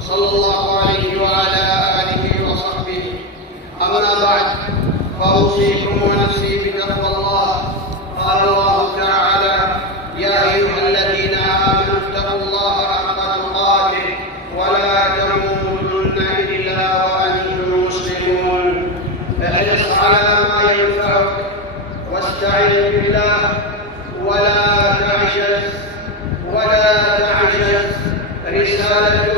صلى الله عليه وعلى آله وصحبه. أما بعد، فأوصيكم ونفسي بتقوى الله. قال الله تعالى: يا أيها الذين آمنوا اتقوا الله حق تقاته ولا تموتن إلا وأنتم مسلمون. احرص على ما ينفعك واستعن بالله ولا تعجز. رسالة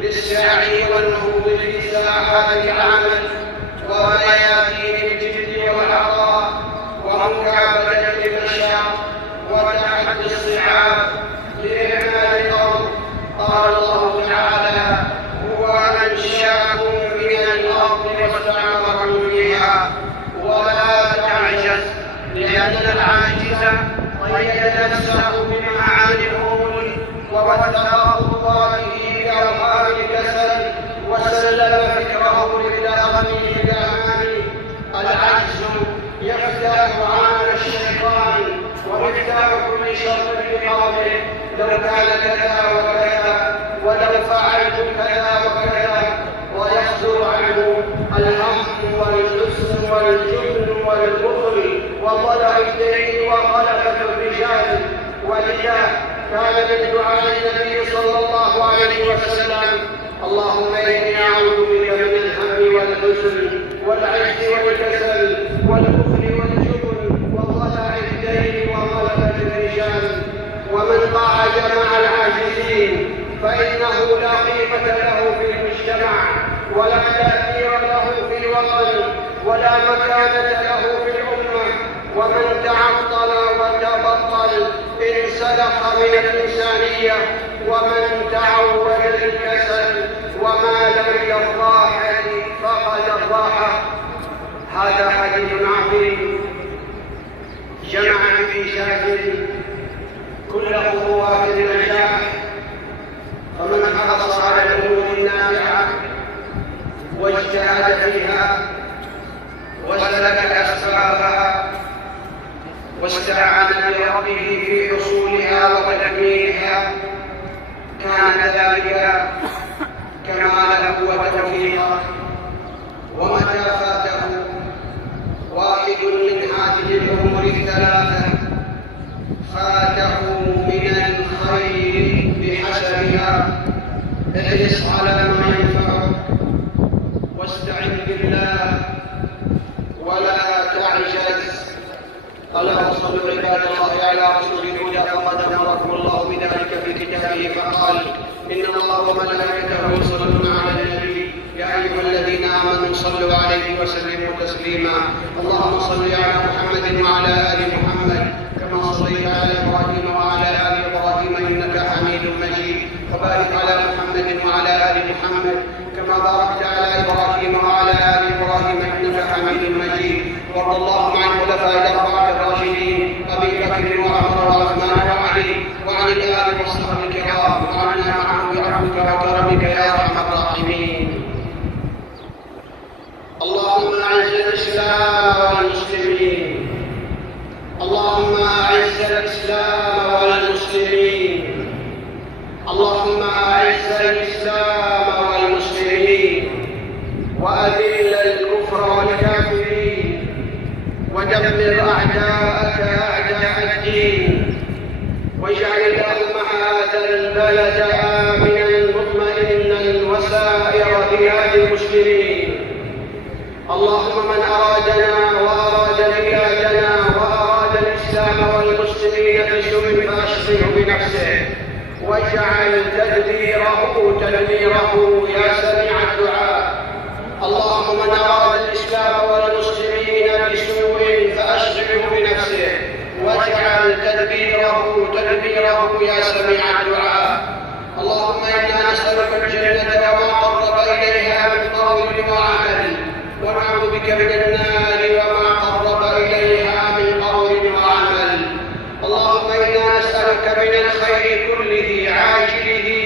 للسعي والنهوض في ساحات العمل وميادين الجد والعطاء ومكابدة المشاق وتحدي الصعاب لإعمال الأرض. قال الله تعالى: هو أنشأكم من الأرض واستعمركم فيها. ولا تعجز، لأن العاجز قيد نفسه بمعاني الخمول ووثق خطواته بأوهام الكسل وسلم فكره للأغاني بالأماني. العجز يفتح عمل الشيطان ومفتاح كل شر بقوله: لو كان كذا وكذا ولو فعلت كذا وكذا. ويصدر عنه الهم والحزن والجبن والبخل وضلع الدين وغلبة الرجال. ولذا كان من دعاء النبي صلى الله عليه وسلم: اللهم إني أعوذ بك من الهم والحزن والعجز والكسل والبخل والجبن وضلع الدين وغلبة الرجال. ومن قعد مع العاجزين فإنه لا قيمة له في المجتمع ولا تأثير له في الوطن ولا مكانة له في الأمة. ومن تعطل وتبطل انسلخ من الإنسانية، ومن تعود للكسل ومال إلى الراحة فقد الراحة. هذا حديث عظيم جمع في شاهد كل خطوات النجاح. فمن حرص على الأمور النافعة واجتهد فيها وسلك أسبابها واستعان بربه في حصولها وتكميلها، كان ذلك كماله وتوفيقه. ومتى فاته واحد من هذه الأمور الثلاثة فاته من الخير بحسبها. احرص على ما ينفعك واستعن بالله ولا تعجز. ألا تصلوا عباد الله على رسول الهدى فقد أمركم الله بذلك في كتابه فقال: إن الله وملائكته يصلون على النبي يا أيها الذين آمنوا صلوا عليه وسلموا تسليما. اللهم صل على محمد وعلى آل محمد كما صليت على إبراهيم وعلى آل إبراهيم إنك حميد مجيد. وبارك على محمد وعلى آل محمد كما باركت على إبراهيم وعلى آل إبراهيم إنك حميد مجيد. وارض اللهم عن الخلفاء الأربعة الراشدين أبي بكر وعمر وعثمان وعلي وعن الآل والصحابة الكرام وعنا معهم برحمتك وكرمك يا أرحم الراحمين. اللهم أعز الإسلام والمسلمين. اللهم أعز الإسلام والمسلمين. اللهم أعز الإسلام والمسلمين وأذل الكفر والكافرين ودمر أعداءك أعداء الدين واجعل اللهم هذا البلد آمنا مطمئنا وسائر بلاد المسلمين. اللهم من أرادنا وأراد بلادنا وأراد الإسلام والمسلمين بسوء فأشغله بنفسه واجعل تدبيره يا سميع الدعاء. اللهم من أراد الإسلام والمسلمين بسوء فأشغله بنفسه واجعل تدبيره يا سميع الدعاء. اللهم إنا نسألك الجنة وما قرب إليها من قول وعمل، ونعوذ بك من النار وما قرب إليها من قول وعمل. اللهم إنا نسألك من الخير كله عاجله